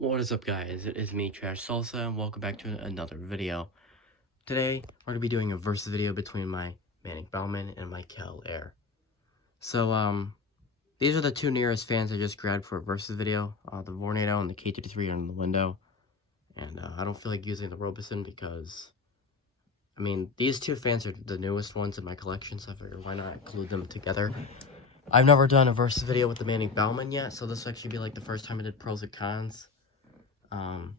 What is up, guys? It is me, Trash Salsa, and welcome back to another video. Today, we're going to be doing a versus video between my Bowman and my Kel Air. So, these are the two nearest fans I just grabbed for a versus video. The Vornado and the K33 are in the window. And I don't feel like using the Robeson because, I mean, these two fans are the newest ones in my collection, so I figured why not include them together. I've never done a versus video with the Bowman yet, so this will actually be like the first time I did pros and cons. I'm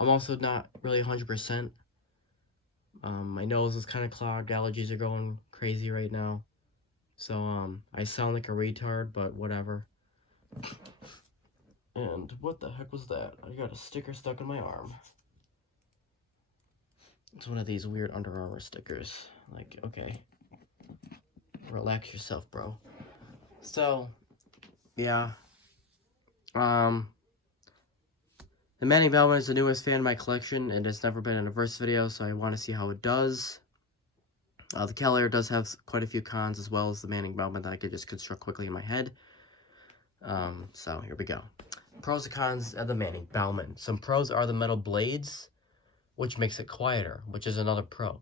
also not really 100%. My nose is kind of clogged. Allergies are going crazy right now. So, I sound like a retard, but whatever. And what the heck was that? I got a sticker stuck in my arm. It's one of these weird Under Armour stickers. Like, okay. Relax yourself, bro. So, yeah. The Bowman is the newest fan in my collection, and it's never been in a verse video, so I want to see how it does. The KelAire does have quite a few cons, as well as the Bowman that I could just construct quickly in my head. So here we go. Pros and cons of the Bowman. Some pros are the metal blades, which makes it quieter, which is another pro.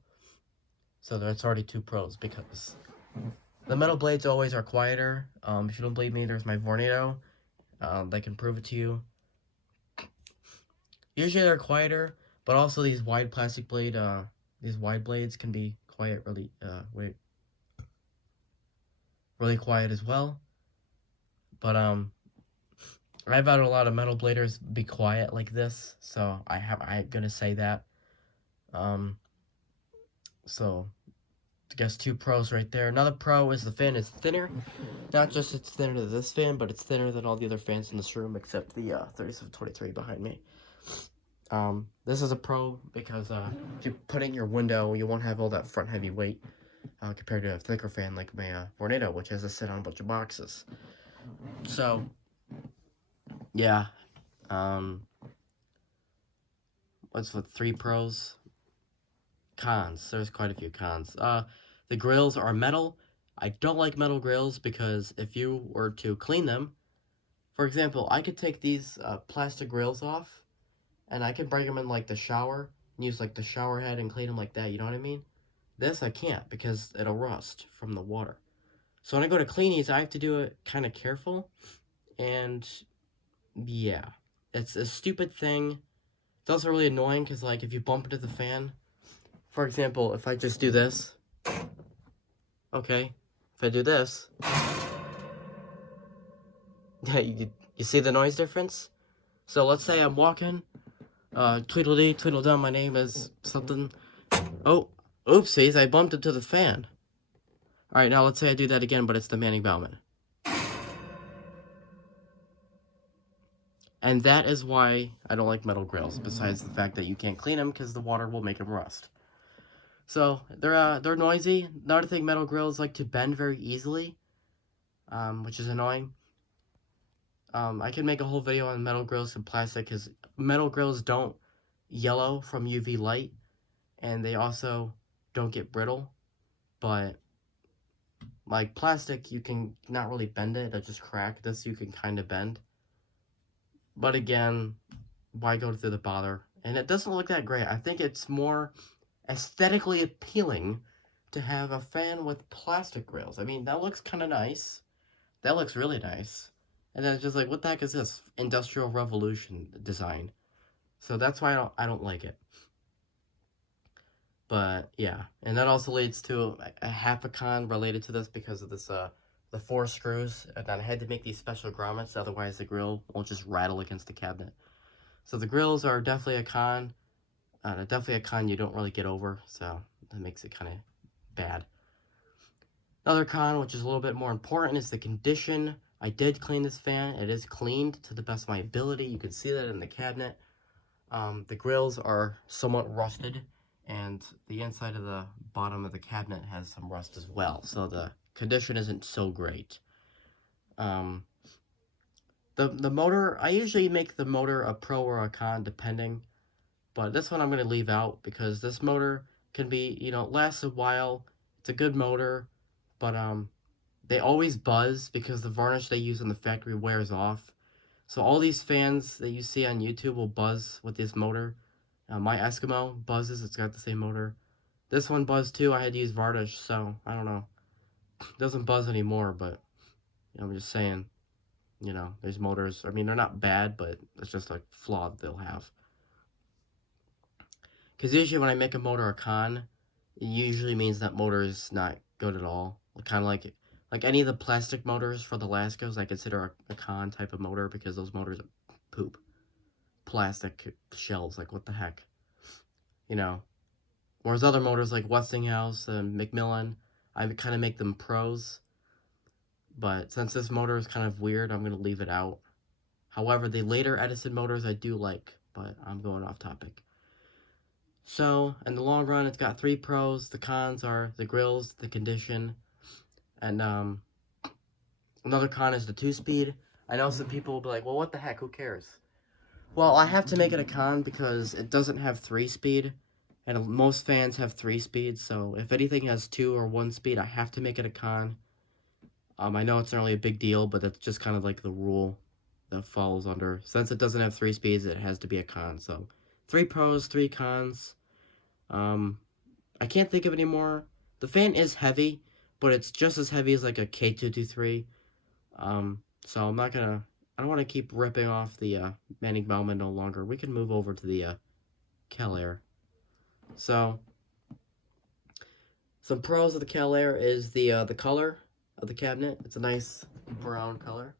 So that's already two pros, because the metal blades always are quieter. If you don't believe me, there's my Vornado. They can prove it to you. Usually they're quieter, but also these wide plastic blade, these wide blades can be quiet, really quiet as well. But I've had a lot of metal bladers be quiet like this, so I'm gonna say that. So I guess two pros right there. Another pro is the fan is thinner. Not just it's thinner than this fan, but it's thinner than all the other fans in this room except the 3723 behind me. This is a pro because if you put it in your window, you won't have all that front heavy weight compared to a thicker fan like my Vornado, which has to sit on a bunch of boxes. So, yeah. What's with three pros? Cons. There's quite a few cons. The grills are metal. I don't like metal grills because if you were to clean them, for example, I could take these plastic grills off, and I can bring them in, like, the shower, and use, like, the shower head and clean them like that, you know what I mean? This I can't, because it'll rust from the water. So when I go to clean these, I have to do it kind of careful, and, yeah. It's a stupid thing. It's also really annoying, because, like, if you bump into the fan, for example, if I just do this, okay, if I do this, you see the noise difference? So let's say I'm walking, Tweedledee, Tweedledum, my name is something. Oh, oopsies, I bumped into the fan. Alright, now let's say I do that again, but it's the Bowman. And that is why I don't like metal grills, besides the fact that you can't clean them because the water will make them rust. So, they're noisy. Another thing, metal grills like to bend very easily, which is annoying. I can make a whole video on metal grills and plastic, because metal grills don't yellow from UV light, and they also don't get brittle, but like plastic, you can not really bend it, it'll just crack. This you can kind of bend, but again, why go through the bother? And it doesn't look that great. I think it's more aesthetically appealing to have a fan with plastic grills. I mean, that looks kind of nice. That looks really nice. And then it's just like, what the heck is this? Industrial Revolution design. So that's why I don't like it. But, yeah. And that also leads to a half a con related to this because of this, the 4 screws. And I had to make these special grommets, otherwise the grill won't just rattle against the cabinet. So the grills are definitely a con. Definitely a con you don't really get over, so that makes it kind of bad. Another con, which is a little bit more important, is the condition. I did clean this fan. It is cleaned to the best of my ability. You can see that in the cabinet. The grills are somewhat rusted, and the inside of the bottom of the cabinet has some rust as well, so the condition isn't so great. The motor, I usually make the motor a pro or a con, depending, but this one I'm going to leave out, because this motor can be, lasts a while. It's a good motor, but, they always buzz because the varnish they use in the factory wears off. So all these fans that you see on YouTube will buzz with this motor. My Eskimo buzzes, it's got the same motor. This one buzzed too, I had to use Vardish, so I don't know. It doesn't buzz anymore, but I'm just saying, there's motors. I mean, they're not bad, but it's just a flaw that they'll have. Because usually when I make a motor a con, it usually means that motor is not good at all. Kind of like any of the plastic motors for the Lascos, I consider a con type of motor because those motors are poop. Plastic shells, like what the heck? Whereas other motors like Westinghouse and Macmillan, I kind of make them pros. But since this motor is kind of weird, I'm going to leave it out. However, the later Edison motors I do like, but I'm going off topic. So, in the long run, it's got 3 pros. The cons are the grills, the condition, and another con is the 2-speed. I know some people will be like, well, what the heck, who cares? Well, I have to make it a con because it doesn't have 3-speed, and most fans have 3 speeds, so if anything has 2 or 1 speed, I have to make it a con. I know it's not really a big deal, but that's just kind of like the rule that falls under. Since it doesn't have 3 speeds, it has to be a con, so 3 pros, 3 cons. I can't think of any more. The fan is heavy, but it's just as heavy as like a K223. So I don't want to keep ripping off the Manning Bowman no longer. We can move over to the Kel Air. So, some pros of the Kel Air is the color of the cabinet. It's a nice brown color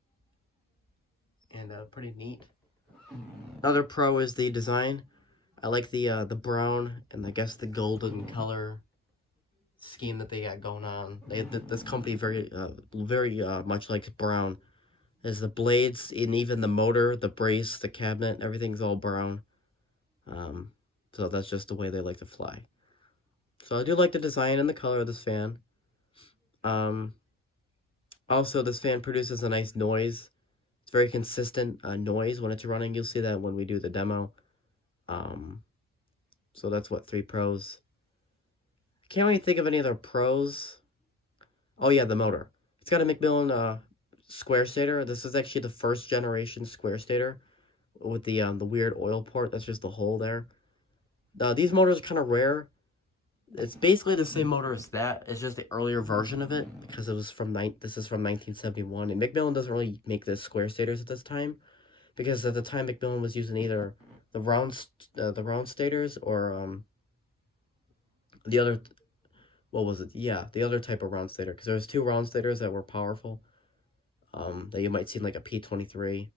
and pretty neat. Another pro is the design. I like the brown and I guess the golden color scheme that they got going on. This company very much likes brown. There's the blades and even the motor, the brace, the cabinet, everything's all brown. So that's just the way they like to fly. So I do like the design and the color of this fan. Also, this fan produces a nice noise. It's very consistent noise when it's running. You'll see that when we do the demo. So that's what 3 pros. Can't really think of any other pros. Oh yeah, the motor. It's got a Macmillan square stator. This is actually the 1st generation square stator with the weird oil port. That's just the hole there. These motors are kind of rare. It's basically the same motor as that. It's just the earlier version of it because it was this is from 1971. And Macmillan doesn't really make the square stators at this time because at the time Macmillan was using either the round stators or the other. What was it? Yeah, the other type of round stator because there was 2 round stators that were powerful. That you might see in like a P23,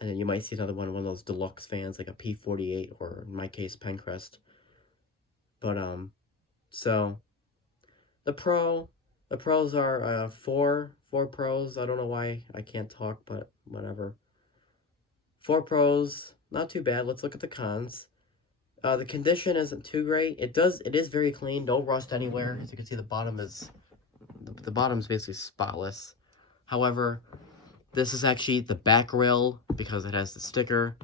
and then you might see another one of those deluxe fans like a P48 or in my case Pencrest. But so the pros are 4 pros. I don't know why I can't talk, but whatever. 4 pros, not too bad. Let's look at the cons. The condition isn't too great. It is very clean, no rust anywhere. As you can see, the bottom's basically spotless. However, this is actually the back rail because it has the sticker.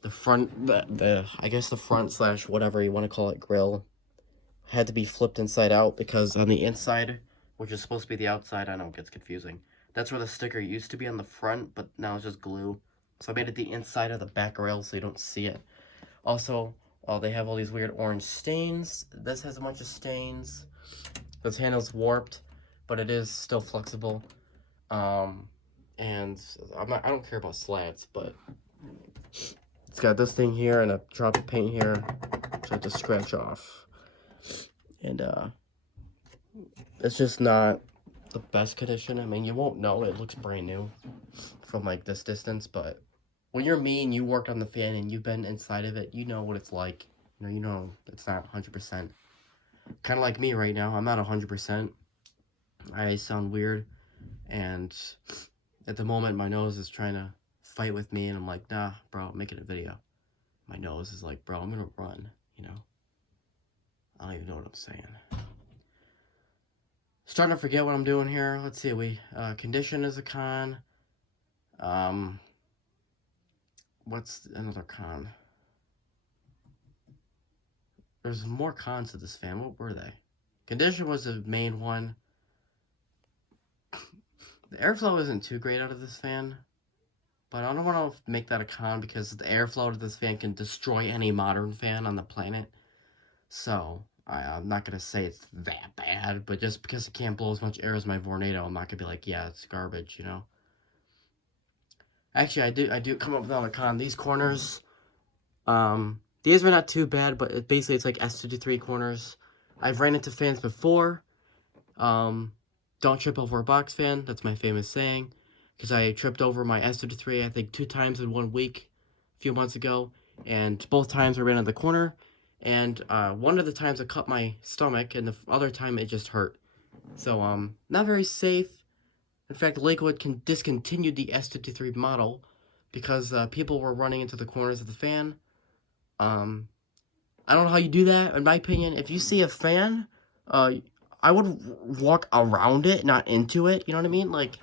The front, I guess the front / whatever you want to call it, grill had to be flipped inside out because on the inside, which is supposed to be the outside, I know it gets confusing. That's where the sticker used to be on the front, but now it's just glue. So I made it the inside of the back rail so you don't see it. Also, they have all these weird orange stains. This has a bunch of stains. This handle's warped, but it is still flexible. And I don't care about slats, but it's got this thing here and a drop of paint here, so I have to scratch off. And it's just not the best condition. I mean, you won't know. It looks brand new from like this distance, but when you're me and you worked on the fan and you've been inside of it, you know what it's like. You know it's not 100%. Kind of like me right now. I'm not 100%. I sound weird, and at the moment my nose is trying to fight with me, and I'm like, nah, bro, I'm making a video. My nose is like, bro, I'm gonna run, I don't even know what I'm saying. Starting to forget what I'm doing here. Let's see, condition is a con. What's another con? There's more cons to this fan. What were they? Condition was the main one. The airflow isn't too great out of this fan. But I don't want to make that a con because the airflow to this fan can destroy any modern fan on the planet. So, I'm not going to say it's that bad, but just because it can't blow as much air as my Vornado, I'm not going to be like, yeah, it's garbage, you know? Actually, I do come up with another con. These corners, these are not too bad, but basically it's like S53 corners. I've ran into fans before. Don't trip over a box fan. That's my famous saying. Because I tripped over my S53, I think 2 times in 1 week a few months ago. And both times I ran into the corner. And one of the times I cut my stomach, and the other time it just hurt. So, not very safe. In fact, Lakewood can discontinue the S53 model because people were running into the corners of the fan. I don't know how you do that. In my opinion, if you see a fan, I would walk around it, not into it. You know what I mean? Like,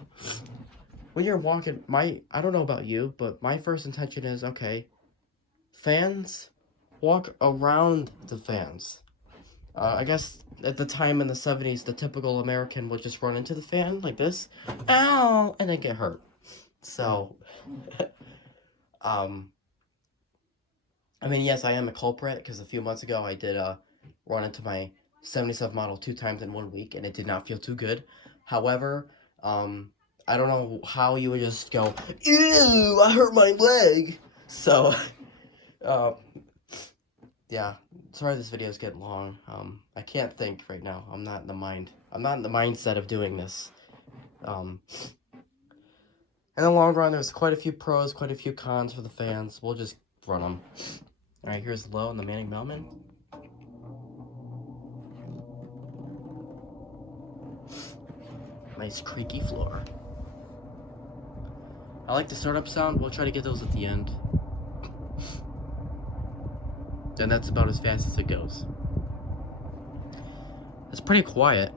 when you're walking, I don't know about you, but my first intention is, okay, fans, walk around the fans. I guess at the time in the 70s, the typical American would just run into the fan like this, ow, and then get hurt. So, I mean, yes, I am a culprit, because a few months ago I did run into my 77 model 2 times in 1 week, and it did not feel too good. However, I don't know how you would just go, ew, I hurt my leg. So, yeah, sorry this video is getting long. I can't think right now. I'm not in the mindset of doing this. In the long run, there's quite a few pros, quite a few cons for the fans. We'll just run them. Alright, here's the low in the Manning Bowman. Nice creaky floor. I like the startup sound. We'll try to get those at the end. And that's about as fast as it goes. It's pretty quiet.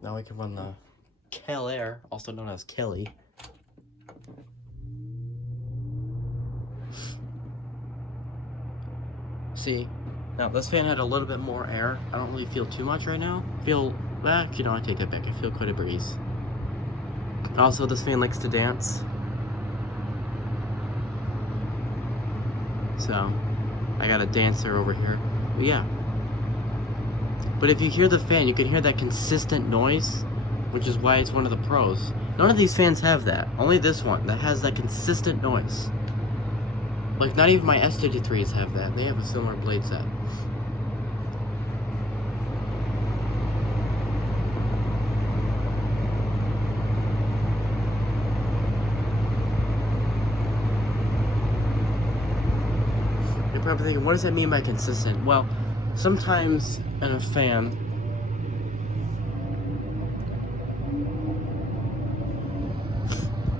Now we can run the Kel Air, also known as Kelly. See, now this fan had a little bit more air. I don't really feel too much right now. You know, I take that back. I feel quite a breeze. Also, this fan likes to dance. So, I got a dancer over here. But yeah. But if you hear the fan, you can hear that consistent noise, which is why it's one of the pros. None of these fans have that. Only this one that has that consistent noise. Like, not even my S53s have that. They have a similar blade set. You're probably thinking, what does that mean by consistent? Well, sometimes in a fan,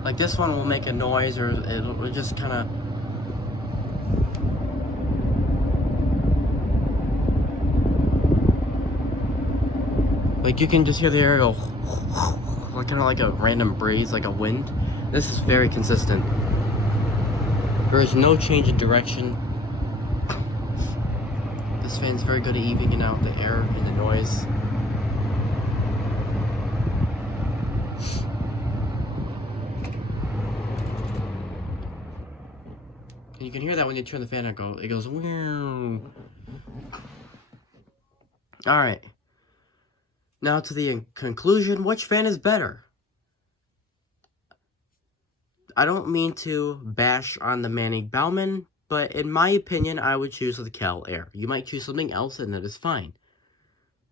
like this one will make a noise, or it'll just kind of, like, you can just hear the air go, like kind of like a random breeze, like a wind. This is very consistent. There is no change in direction. This fan's very good at evening out the air and the noise. And you can hear that when you turn the fan on. It goes, wow. Alright. Now to the conclusion, which fan is better? I don't mean to bash on the Manning Bowman, but in my opinion, I would choose the Kel Air. You might choose something else, and that is fine.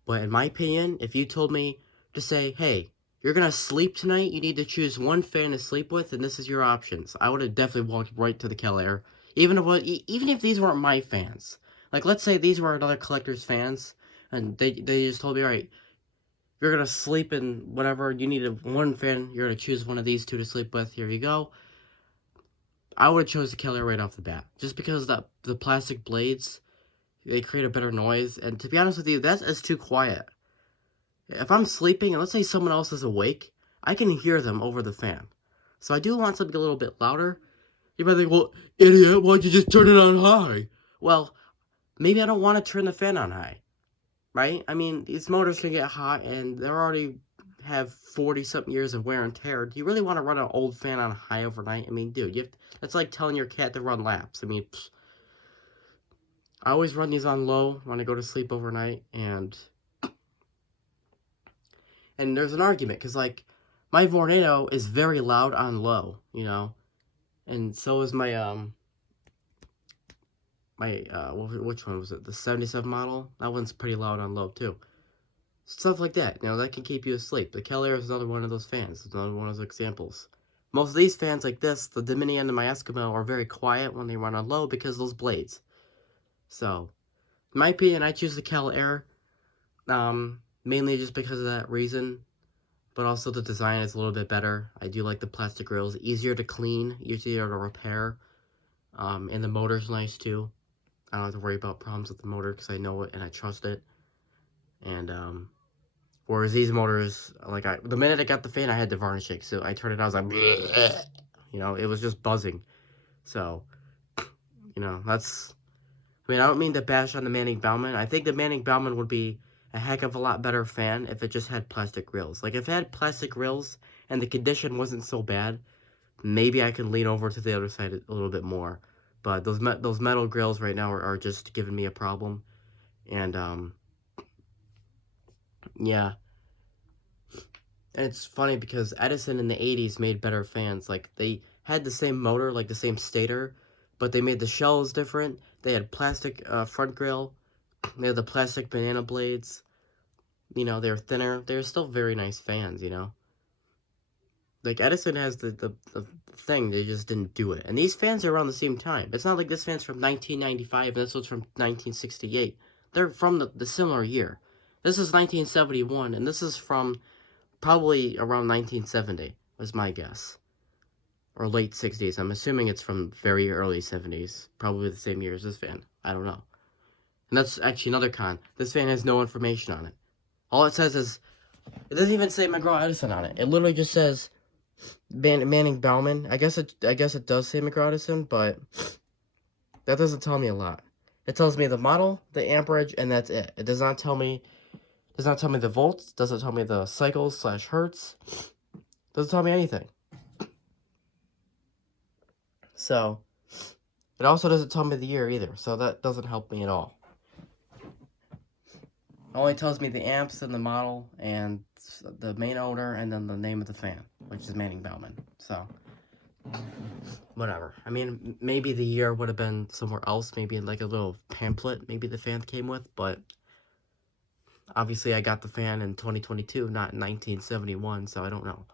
But in my opinion, if you told me to say, hey, you're going to sleep tonight, you need to choose one fan to sleep with, and this is your options, I would have definitely walked right to the Kel Air. Even if these weren't my fans. Like, let's say these were another collector's fans, and they just told me, alright, you're going to sleep in whatever, you need one fan, you're going to choose one of these two to sleep with, here you go. I would have chose the KelAire right off the bat. Just because the plastic blades, they create a better noise. And to be honest with you, that's too quiet. If I'm sleeping, and let's say someone else is awake, I can hear them over the fan. So I do want something a little bit louder. You might think, well, idiot, why'd you just turn it on high? Well, maybe I don't want to turn the fan on high, right? I mean, these motors can get hot, and they already have 40-something years of wear and tear. Do you really want to run an old fan on high overnight? I mean, dude, that's like telling your cat to run laps. I mean, I always run these on low when I go to sleep overnight, and there's an argument, because, like, my Vornado is very loud on low, you know, and so is my, which one was it, the 77 model? That one's pretty loud on low, too. Stuff like that, you know, that can keep you asleep. The KelAire is another one of those fans. It's another one of those examples. Most of these fans like this, the Dominion and my Eskimo, are very quiet when they run on low because of those blades. So, in my opinion, I choose the KelAire, mainly just because of that reason, but also the design is a little bit better. I do like the plastic grills, easier to clean, easier to repair, and the motor's nice too. I don't have to worry about problems with the motor because I know it and I trust it. And, whereas these motors, like, the minute I got the fan, I had to varnish it. So I turned it on, I was like, bleh. You know, it was just buzzing. So, you know, that's, I mean, I don't mean to bash on the Manning Bowman. I think the Manning Bowman would be a heck of a lot better fan if it just had plastic grills. Like, if it had plastic grills and the condition wasn't so bad, maybe I could lean over to the other side a little bit more. But those metal grills right now are just giving me a problem. And, yeah. And it's funny because Edison in the 80s made better fans. Like, they had the same motor, like the same stator, but they made the shells different. They had plastic front grill. They had the plastic banana blades. You know, they're thinner. They're still very nice fans, you know. Like, Edison has the thing, they just didn't do it. And these fans are around the same time. It's not like this fan's from 1995 and this one's from 1968. They're from the similar year. This is 1971, and this is from probably around 1970, was my guess. Or late 60s. I'm assuming it's from very early 70s. Probably the same year as this fan. I don't know. And that's actually another con. This fan has no information on it. All it says is, it doesn't even say McGraw Edison on it. It literally just says Manning Bowman. I guess it does say McGraw Edison, but that doesn't tell me a lot. It tells me the model, the amperage, and that's it. It does not tell me the volts, doesn't tell me the cycles / hertz, doesn't tell me anything. So, it also doesn't tell me the year either, so that doesn't help me at all. It only tells me the amps and the model and the main owner and then the name of the fan, which is Manning Bowman. So, whatever. I mean, maybe the year would have been somewhere else, maybe in like a little pamphlet maybe the fan came with, but obviously I got the fan in 2022, not in 1971, so I don't know.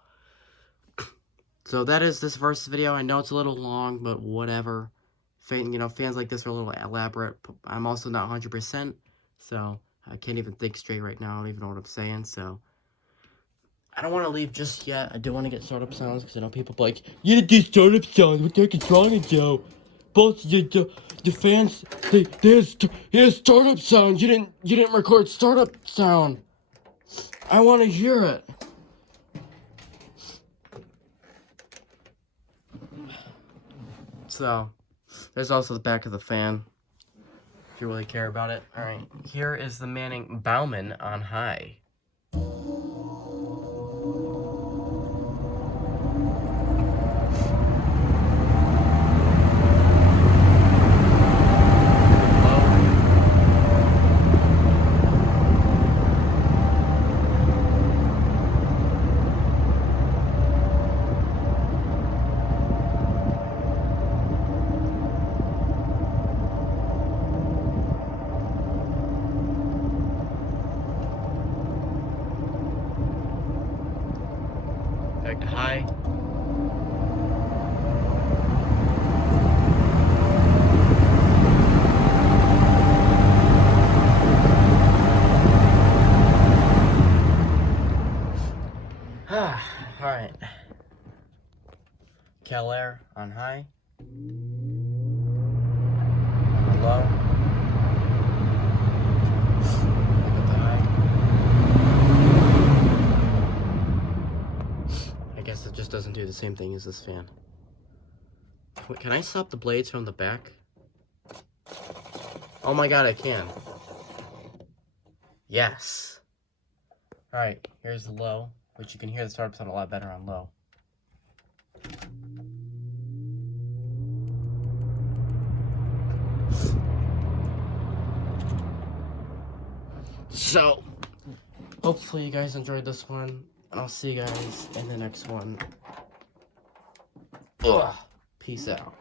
So that is this versus video. I know it's a little long, but whatever. Fans like this are a little elaborate. I'm also not 100%, so I can't even think straight right now. I don't even know what I'm saying, so I don't want to leave just yet. I do want to get startup sounds, because I know people like, you didn't do startup sounds. What the heck is wrong with you? Both the fans, they had startup sound. You didn't record startup sound. I want to hear it. So, there's also the back of the fan, if you really care about it. Alright, here is the Manning Bowman on high. Back to high. Alright. KelAire on high. On low. Back up to high. I guess it just doesn't do do the same thing as this fan. Can I stop the blades from the back? Oh my god, I can. Yes. Alright, here's the low, which you can hear the startup sound a lot better on low. So, hopefully you guys enjoyed this one, and I'll see you guys in the next one. Ugh. Peace out.